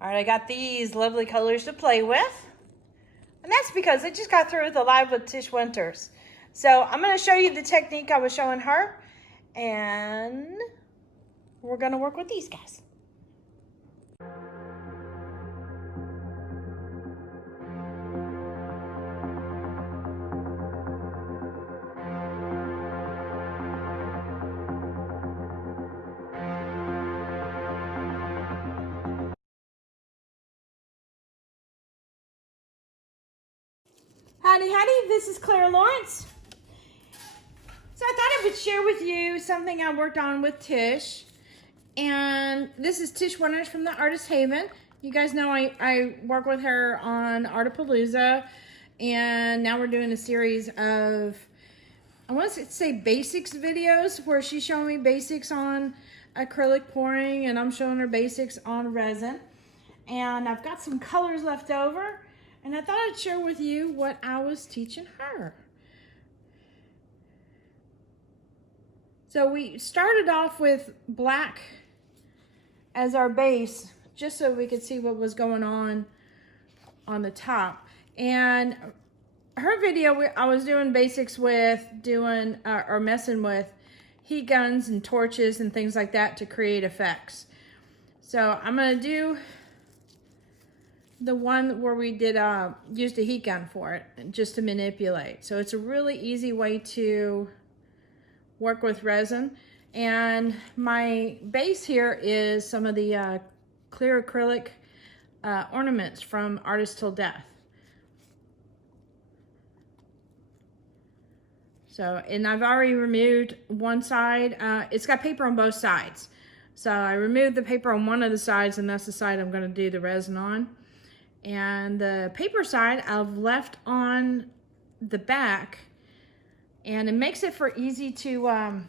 All right, I got these lovely colors to play with. And that's because I just got through with the live with Tish Winters. So I'm going to show you the technique I was showing her. And we're going to work with these guys. Howdy, howdy, this is Clara Lawrence. So I thought I would share with you something I worked on with Tish. And this is Tish Winters from the Artist Haven. You guys know I work with her on Artapalooza. And now we're doing a series of, I want to say basics videos, where she's showing me basics on acrylic pouring and I'm showing her basics on resin. And I've got some colors left over. And I thought I'd share with you what I was teaching her. So we started off with black as our base, just so we could see what was going on the top. And her video, I was doing basics with or messing with heat guns and torches and things like that to create effects. So I'm gonna do the one where we did used a heat gun for it, just to manipulate. So it's a really easy way to work with resin. And my base here is some of the clear acrylic ornaments from Artist Till Death. So, and I've already removed one side. It's got paper on both sides. So I removed the paper on one of the sides, and that's the side I'm gonna do the resin on. And the paper side I've left on the back, and it makes it for easy to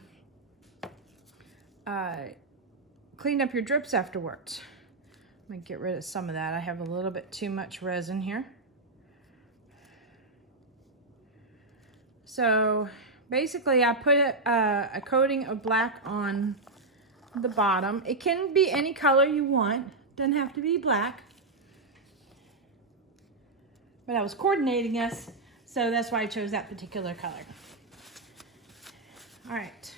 clean up your drips afterwards. Let me get rid of some of that. I have a little bit too much resin here. So basically I put a coating of black on the bottom. It can be any color you want. Doesn't have to be black. But I was coordinating us, so that's why I chose that particular color. All right.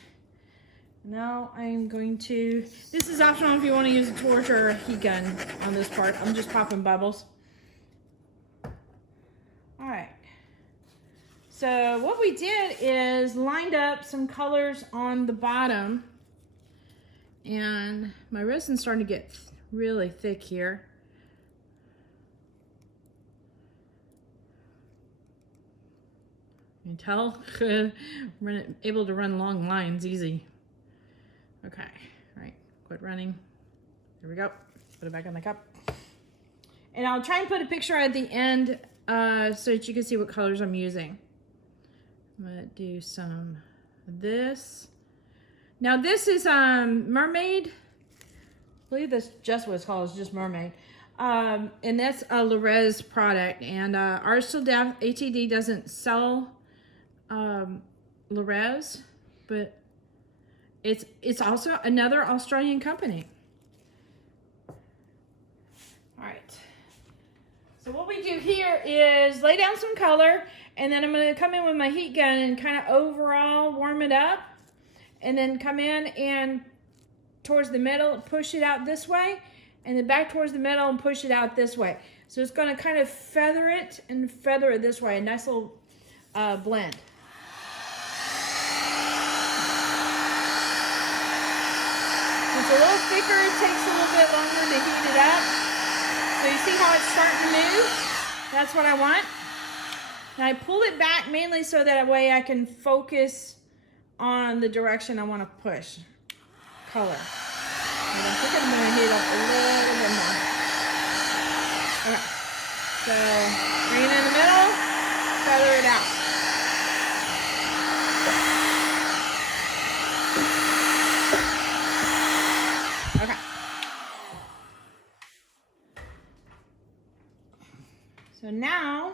Now I'm going to, this is optional if you want to use a torch or a heat gun on this part. I'm just popping bubbles. All right. So what we did is lined up some colors on the bottom, and my resin's starting to get really thick here. You can tell, able to run long lines easy. Okay, all right, quit running. There we go. Put it back in the cup. And I'll try and put a picture at the end so that you can see what colors I'm using. I'm gonna do some of this. Now this is Mermaid. I believe that's just what it's called, it's just Mermaid. And that's a Lorez product. And Artist Till Death, ATD doesn't sell Lorez, but it's also another Australian company. All right. So what we do here is lay down some color, and then I'm going to come in with my heat gun and kind of overall warm it up, and then come in and towards the middle, push it out this way, and then back towards the middle and push it out this way. So it's going to kind of feather it and feather it this way, a nice little blend. It's a little thicker, it takes a little bit longer to heat it up. So you see how it's starting to move? That's what I want. And I pull it back mainly so that way I can focus on the direction I want to push color. And I think I'm going to heat up a little bit more. Okay. So bring it in the middle, feather it out. Okay. So now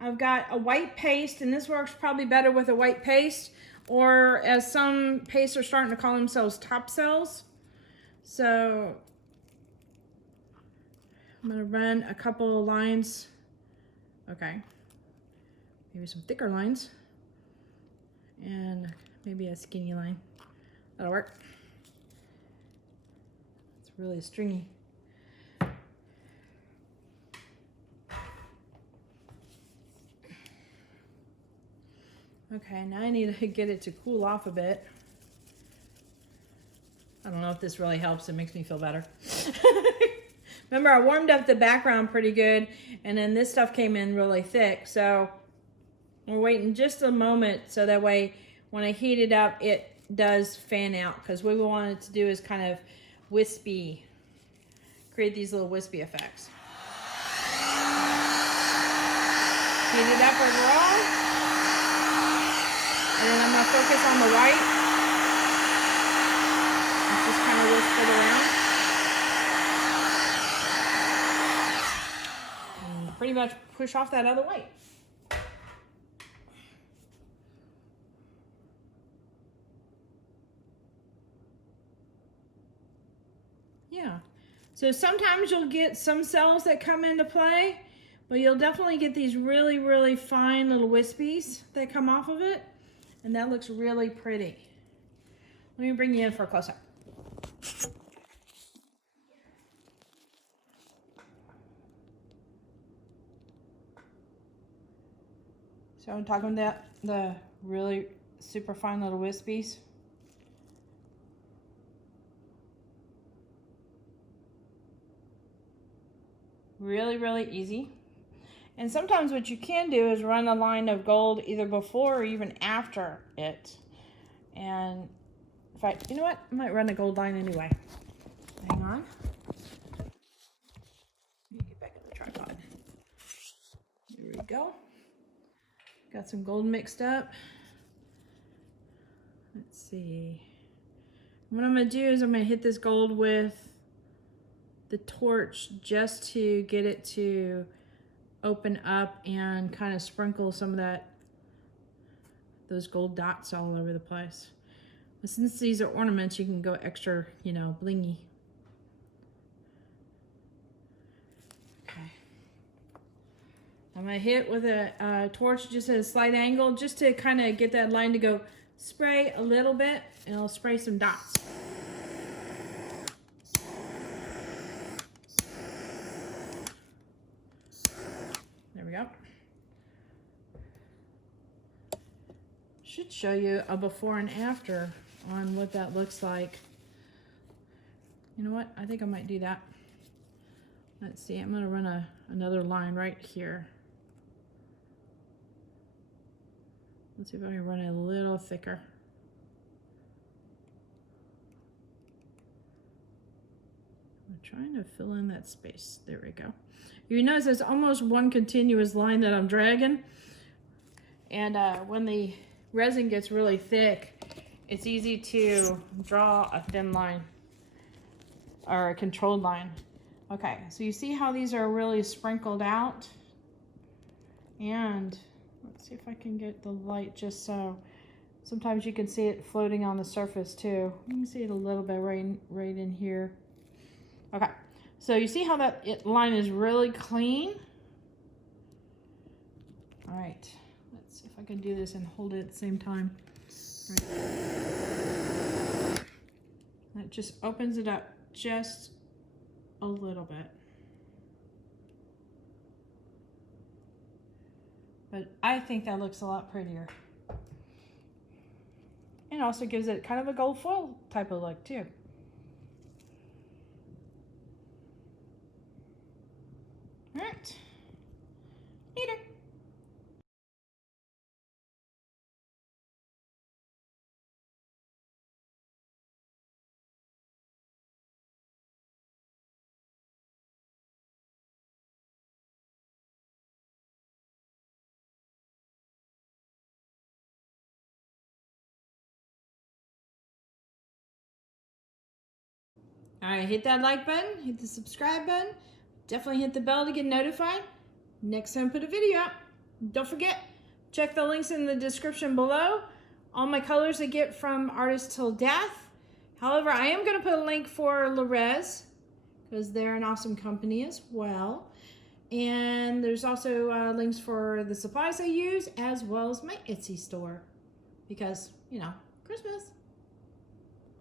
I've got a white paste, and this works probably better with a white paste, or as some pastes are starting to call themselves top cells. So I'm gonna run a couple of lines. Okay, maybe some thicker lines and maybe a skinny line. That'll work. It's really stringy. Okay, now I need to get it to cool off a bit. I don't know if this really helps. It makes me feel better. Remember, I warmed up the background pretty good, and then this stuff came in really thick. So we're waiting just a moment so that way when I heat it up, it does fan out, because what we want it to do is kind of wispy, create these little wispy effects. Heat it up overall. And then I'm going to focus on the white. Just kind of whisk it around. And pretty much push off that other white. Yeah. So sometimes you'll get some cells that come into play, but you'll definitely get these really, really fine little wispies that come off of it. And that looks really pretty. Let me bring you in for a close-up. So I'm talking about the really super fine little wispies. Really, really easy. And sometimes what you can do is run a line of gold either before or even after it. And if I, you know what? I might run a gold line anyway. Hang on. Let me get back in the tripod. Here we go. Got some gold mixed up. Let's see. What I'm gonna do is I'm gonna hit this gold with the torch just to get it to open up and kind of sprinkle some of those gold dots all over the place. But since these are ornaments, you can go extra, you know, blingy. Okay. I'm gonna hit with a torch just at a slight angle, just to kind of get that line to go spray a little bit, and I'll spray some dots. There we go. Should show you a before and after on what that looks like. You know what? I think I might do that. Let's see. I'm going to run another line right here. Let's see if I can run it a little thicker. I'm trying to fill in that space. There we go. You notice there's almost one continuous line that I'm dragging. And when the resin gets really thick, it's easy to draw a thin line or a controlled line. Okay, so you see how these are really sprinkled out? And let's see if I can get the light just so. Sometimes you can see it floating on the surface too. You can see it a little bit right in here. Okay, so you see how that line is really clean? All right, let's see if I can do this and hold it at the same time. Right. That just opens it up just a little bit. But I think that looks a lot prettier. And also gives it kind of a gold foil type of look too. All right, later. All right, hit that like button, hit the subscribe button, definitely hit the bell to get notified next time I put a video out. Don't forget, check the links in the description below. All my colors I get from Artist Till Death. However, I am going to put a link for Lorez, because they're an awesome company as well. And there's also links for the supplies I use, as well as my Etsy store, because, you know, Christmas.